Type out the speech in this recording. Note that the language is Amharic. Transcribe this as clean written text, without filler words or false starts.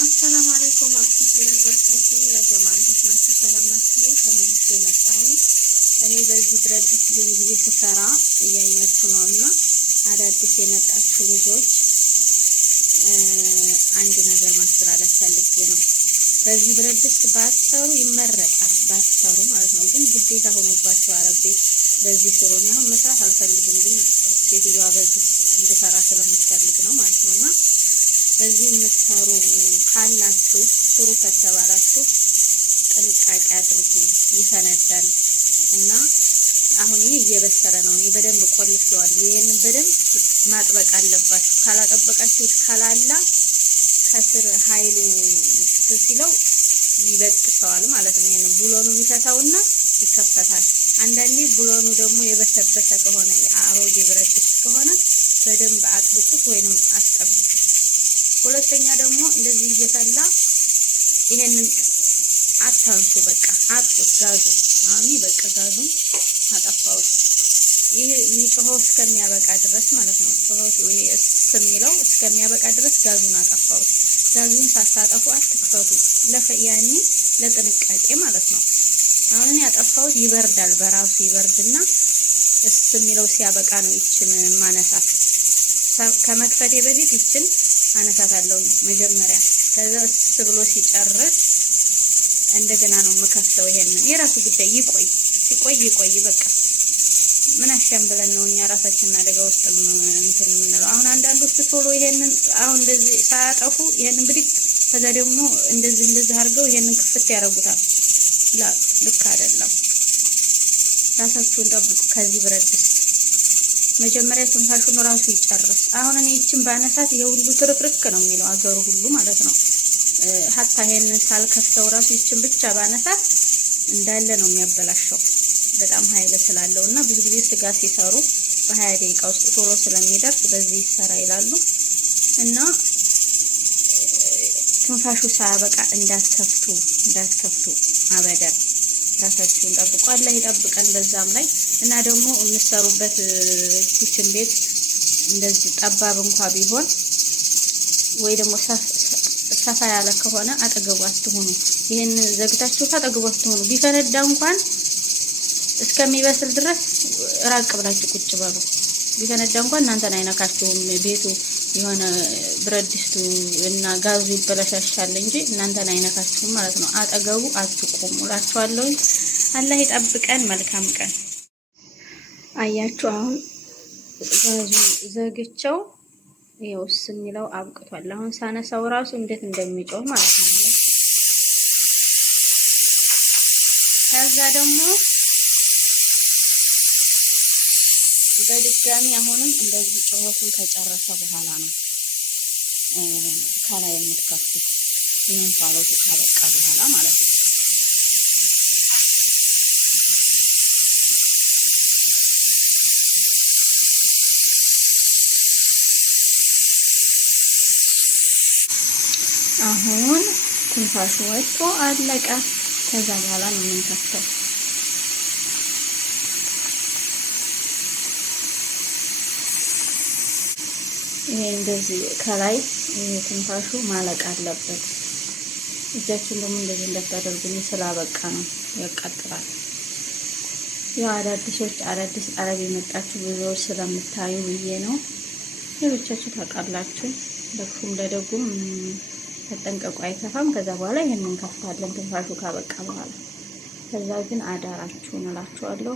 السلام عليكم ورحمة الله وبركاته يا جماعة الناس سلامات لي ተመልሼ መጣሁ እኔ በዚህ ብረት ድስት ብዙ ጊዜ ስሰራ እያያችሁ ነውና አዳዲስ የመጣችሁ ልጆች አንድ ነገር ማስተላለፍ ፈልጌ ነው በዚህ ብረት ድስት ባትሰሩ ይመረጣል ባትሰሩ ማለት ነው ግን ግዴታ ሆኖባችሁ አረብ ቤት በዚህ ሽሮ ነው አሁን መስራት አልፈልግም ግን ሴትዮዋ በዚህ እንድሰራ ስለምትፈልግ ነው ማለት ነውና በዚህ የምትሰሩ ካላችሁ ስሩ ከተባላችሁ ጥንቃቄ አድርጉ ይፈነዳል እና አሁን ይሄ እየበሰለ ነው እኔ በደንብ ቆልፌዋለሁ ይሄንን በደንብ ማጥበቅ አለባችሁ ካላጠበቃችሁት ካላላ ከስር ኃይሉ ሲለው ይበጥሰዋል ማለት ነው ይሄንን ቡሎኑ ይፈታውና ይከፈታል አንዳንዴ ቡሎኑ ደግሞ የበሰበሰ ከሆነ የአሮጌ ብረት ድስት ከሆነ በደንብ አጥብቁት ወይንም አስጠብቁት ሁለተኛ ደግሞ እንደዚህ እየፈላ ይሄንን አታንሱ በቃ አጥፉት ጋዙ አሁን በቃ ጋዙን አጠፋውት ይሄ የሚጮኸው እስከሚያበቃ ድረስ ማለት ነው ጮኸው ይሄ እስከሚለው እስከሚያበቃ ድረስ ጋዙን አጠፋውት ጋዙን ሳታጠፉ አትክፈቱ ለፈያኒ ለጥንቃቄ ማለት ነው አሁን ያጠፋውት ይበርዳል በራሱ ይበርድና እስከሚለው ሲያበቃ ነው ይችን ማነሳት ከመክፈቴ በፊት ይችን አነሳታለሁ መጀመሪያ ከዛ ብሎ ሲጨርስ እንደገና ነው መከፍተው ይሄንን የራሱ ጉዳይ ይቆይ በቃ ምን አሻም ብለን ነው እኛ ራሳችንን አደጋ ውስጥ እንትን የምንለው አሁን አንዳንዶች ቶሎ ይሄንን አሁን እንደዚህ ሳያጠፉ ይሄንን ብድግ ከዛ ደግሞ እንደዚህ አድርገው ይሄንን ክፍት ያደርጉታል ልክ አይደለም ራሳችሁን ጠብቁ ከዚህ ብረት ድስት መጀመሪያ ትንፋሹን ራሱ ይጨርስ አሁን እኔ እቺን ባነሳት የሁሉ ትርፍርክ ነው የሚለው አገሩ ሁሉ ማለት ነው ሀታ ይሄንን ሳልከፍተው ራሱ እቺን ብቻ ባነሳት እንዳለ ነው የሚያበላሸው በጣም ኃይል ስላለውና ብዙ ጊዜ ስጋ ሲሰሩ በ20 ደቂቃ ውስጥ ቶሎ ስለሚደርስ በዚህ ይሰራ ይላሉ እና ትንፋሹ ሳያበቃ እንዳትከፍቱ አበደር ራሳችሁን ጠብቁ አላህ ይጠብቀን በዛም ላይ እና ደግሞ የምትሰሩበት ኪችን ቤት እንደዚህ ጠባብ እንኳን ቢሆን ወይ ደግሞ ሰፋ ያለ ከሆነ አጠገቡ አትሆኑ ይሄን ዘግታችሁ አጠገቡ አትሆኑ ቢፈነዳ እንኳን እስከሚበስል ድረስ ራቅ ብላችሁ ቁጭ በሉ ቢፈነዳ እንኳን እናንተን አይነካችሁም ቤቱ የሆነ ብረት ድስቱ እና ጋዙ ይበላሻሻል እንጂ እናንተን አይነካችሁም ማለት ነው አጠገቡ አትቆሙ እላችኋለሁ አላህ ይጠብቀን መልካም ቀን አያችሁ አሁን ጋዙ ዘግቸው ይኸውስ የሚለው አብቅቷል አሁን ሳነሳው ራሱ እንዴት እንደሚጮህ ማለት ነው ከዛ ደግሞ በድጋሚ አሁንም እንደዚህ ጮሆቱን ከጨረሰ በኋላ ነው ከላይ የምትከፍቱት ይሄን ፋሎቱ ካበቃ በኋላ ማለት ነው አሁን ትንፋሹ ወጥቶ አለቀ ከዛ በኋላ ነው የምንከፍተው ይሄ እንደዚህ ከላይ ትንፋሹ ማለቅ አለበት። እጃችን ደግሞ እንደዚህ እንዳታደርጉኝ ስላበቃ ነው ያቃጥላል። ያው አዳዲስ አረብ የመጣችሁ ብዙዎች ስለምታዩ ብዬ ነው። ለብቻችሁ ታውቃላችሁ። ለክፉም ለደጉም ተጠንቀቁ፣ አይከፋም። ከዛ በኋላ ይሄንን ከፍታለን ትንፋሹ ካበቃ በኋላ። ከዛ ግን አዳራችሁን እላችኋለሁ።